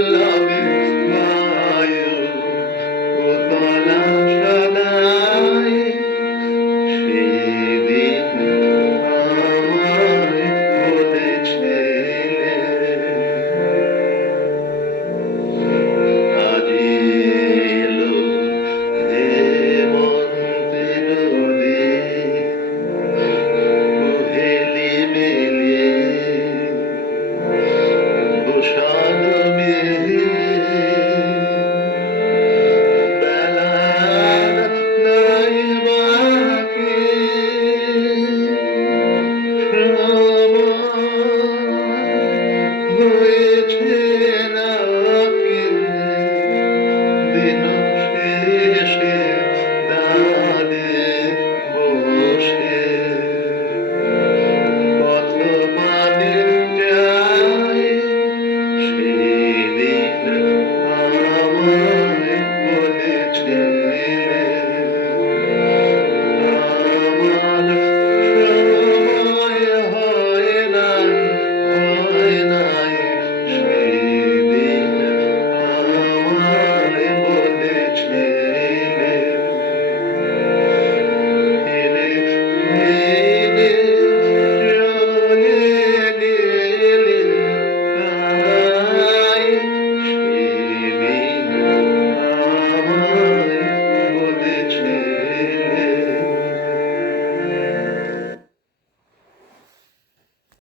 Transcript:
love.